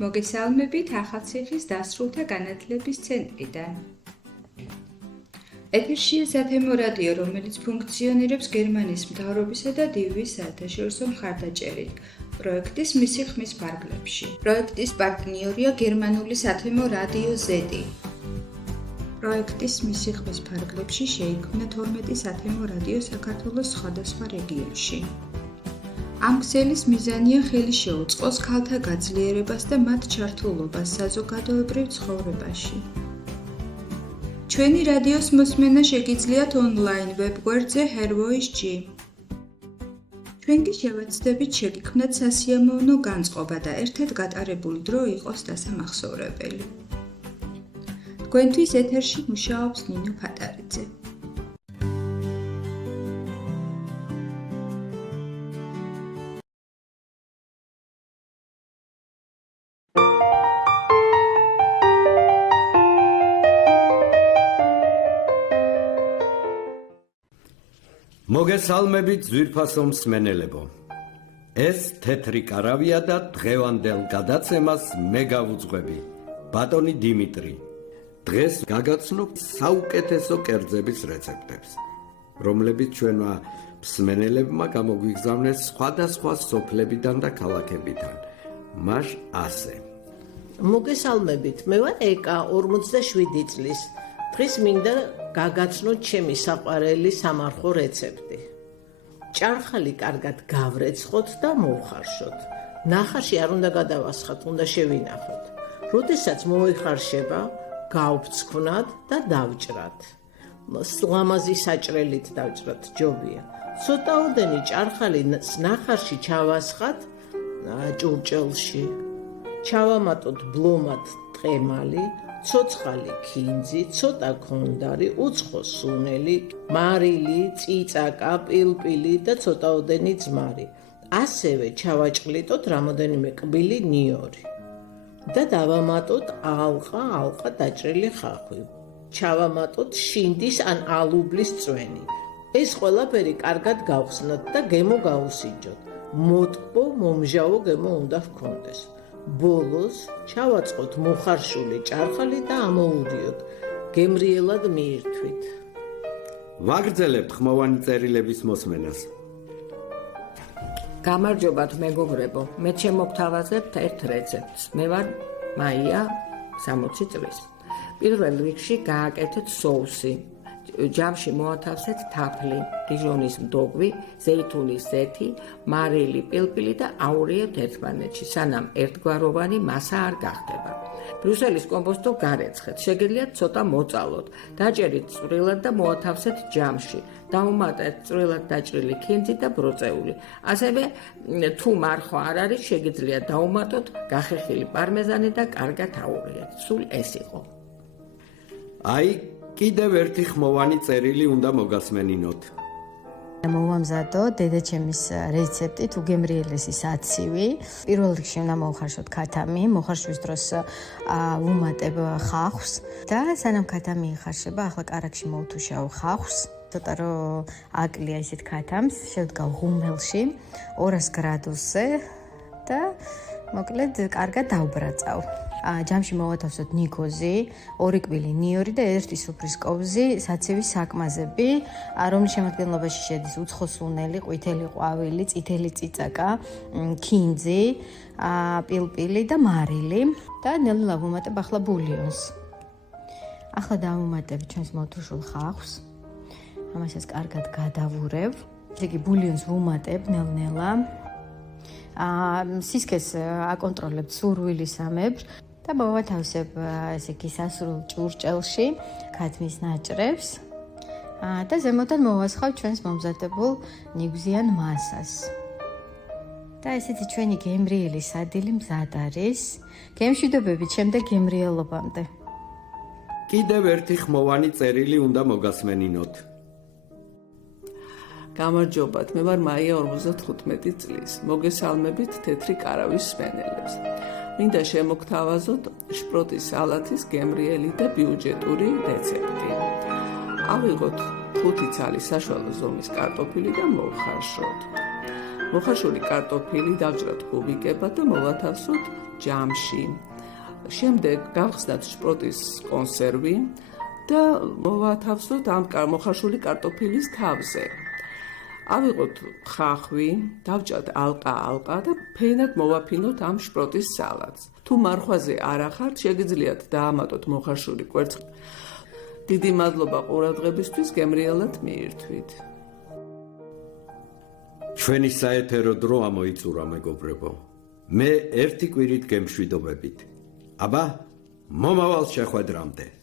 მოგესალმებით ახალციხის დასრულთა განათლების ცენტრიდან. ეთერშია სათემო რადიო, რომელიც ფუნქციონირებს გერმანიის მთავრობისა და დივიის საერთაშორისო მხარდაჭერით პროექტის მისი ხმის ფარგლებში. პროექტის პარტნიორია გერმანული სათემო რადიო Z. პროექტის მისი ხმის ფარგლებში შეიქმნა 12 სათემო რადიო საქართველოს სხვადასხვა რეგიონში. ამ ქსელის მიზანია ხელი შეუწყოს ქალთა გაძლიერებას და მათ ჩართულობას საზოგადოებრივ ცხოვრებაში. ჩვენი რადიოს მოსმენა შეგიძლიათ ონლაინ ვებგვერდზე HerVoice-G. ჩვენ კი შევეცდებით შეგიქმნათ სასიამოვნო განწყობა და ერთად გატარებული დრო იყოს დასამახსოვრებელი. თქვენთვის ეთერში მუშაობს ნინო ფატარიძე. მოგესალმებით ძვირფასო მსმენელებო. ეს თეთრი კარავია და დღევანდელ გადაცემას მე გავუძღვები, ბატონი დიმიტრი. დღეს გაგაცნობ საუკეთესო კერძების რეცეპტებს, რომლებიც ჩვენმა მსმენელებმა გამოგვიგზავნეს სხვადასხვა სოფლებიდან და ქალაქებიდან. მაშ ასე. მოგესალმებით, მე ვარ ეკა 47 წლის. დღეს მინდა გაგაცნოთ ჩემი საყვარელი სამარხო რეცეპტი. ჭარხალი კარგად გავრეცხოთ და მოვხარშოთ. ნახარში არ უნდა გადავასხათ, უნდა შევინახოთ. როდესაც მოიხარშება, გავფრთხვნათ და დავჭრათ. ლამაზი საჭრელით დავჭრათ, ჯობია. ცოტაოდენი ჭარხალი ნახარში ჩავასხათ ჭურჭელში. ჩავამატოთ ბლომად ტყემალი, ცოცხალი ქინძი, ცოტა ქონდარი, უცხო სუნელი, მარილი, წიწაკა, პილპილი და ცოტაოდენი ძმარი. ასევე ჩავაჭყლიტოთ რამოდენიმე კბილი ნიორი და დავამატოთ ალყა დაჭრილი ხახვი. ჩავამატოთ შინდის ან ალუბლის წვენი. ეს ყველაფერი კარგად გავხსნათ და გემო გაუსინჯოთ. მოტკბო, მომჟავო გემო უნდა ჰქონდეს. ბოლოს ჩავაწყოთ მოხარშული ჭარხალი და ამოუდიოთ. გემრიელად მიირთვით. ვაგრძელებთ ხმოვანი წერილების მოსმენას. გამარჯობათ მეგობრებო, მე შემოგთავაზებთ ერთ რეცეპტს. მე ვარ მაია 60 წლის. პირველ რიგში გააკეთეთ სოუსი. ჯამში მოათავსეთ თაფლი, დიჟონის მდოგვი, ზეითუნის ზეთი, მარილი, პილპილი და აურიებთ ერთმანეთში, სანამ ერთგვაროვანი მასა არ გახდება. ბრიუსელის კომპოსტო გარეცხეთ, შეგიძლიათ ცოტა მოწალოთ, დაჭერით წვრილად და მოათავსეთ ჯამში. დაუმატეთ წვრილად დაჭრილი ქინძი და ბროწეული. ასევე თუ მარხვა არ არის, შეგიძლიათ დაუმატოთ გახეხილი პარმეზანი და კარგად აურიეთ. სულ ეს იყო. კიდევ ერთი ხმოვანი წერილი უნდა მოგასმენინოთ. მოვამზადო დედაჩემის რეცეპტი თუ გემრიელესი საცივი. პირველ რიგში უნდა მოვხარშოთ ქათამი, მოხარშვის დროს ვუმატებ ხახვს და სანამ ქათამი იხარშება, ახლა კარაქში მოვთუშავ ხახვს. ცოტა რომ აკლია ისეთ ქათამს, შევდგავ ღუმელში 200 გრადუსზე და მოკლედ კარგად დავბრაწავ. ჯამში მოვათავსოთ ნიკოზი, 2 კბილი ნიორი და 1 სუფრის კოვზი, საცივის საკმაზები, რომლის შემადგენლობაში შედის უცხო სუნელი, ყვითელი ყვავილი, წითელი წიწაკა, ქინძი, პილპილი და მარილი და ნელ-ნელა ვუმატებ ახლა ბულიონს. ახლა დავუმატებ ჩვენს მოთუშულ ხახვს. ამასაც კარგად გადავურევ. იგი ბულიონს ვუმატებ ნელ-ნელა. სისქეს აკონტროლებთ სურვილისამებრ და მოვათავსებ ესე იგი სასრულ ჭურჭელში ქათმის ნაჭრებს და ზემოდან მოვასხავ ჩვენს მომზადებულ ნიგვზიან მასას. და ესეთი ჩვენი გემრიელი სადილი მზად არის. გემშვიდობებით შემდეგ გემრიელობამდე. კიდევ ერთი ხმოვანი წერილი უნდა მოგასმენინოთ. გამარჯობათ, მე ვარ მაია 55 წლის. მოგესალმებით თეთრი კარავის მსმენელებს. მინდა შემოგთავაზოთ შპროტის სალათის გემრიელი და ბიუჯეტური რეცეპტი. ავიღოთ 5 ცალი საშუალო ზომის კარტოფილი და მოვხარშოთ. მოხარშული კარტოფილი დავჭრათ კუბიკებად და მოვათავსოთ ჯამში. შემდეგ გავხსნათ შპროტის კონსერვი და მოვათავსოთ ამ მოხარშული კარტოფილის თავზე. ავიღოთ ხახვი, დავჭათ ალყა და ფენად მოვაფინოთ ამ შპროტის სალატს. თუ მარხვაზე არ ახართ, შეგიძლიათ დაამატოთ მოხარშული კვერცხი. დიდი მადლობა ყურადღებისთვის, გემრიელად მიირთვით. ჩვენი საეთერო დრო ამოიწურა, მეგობრებო. მე ერთი კვირით გემშვიდობებით. აბა, მომავალ შეხვედრამდე.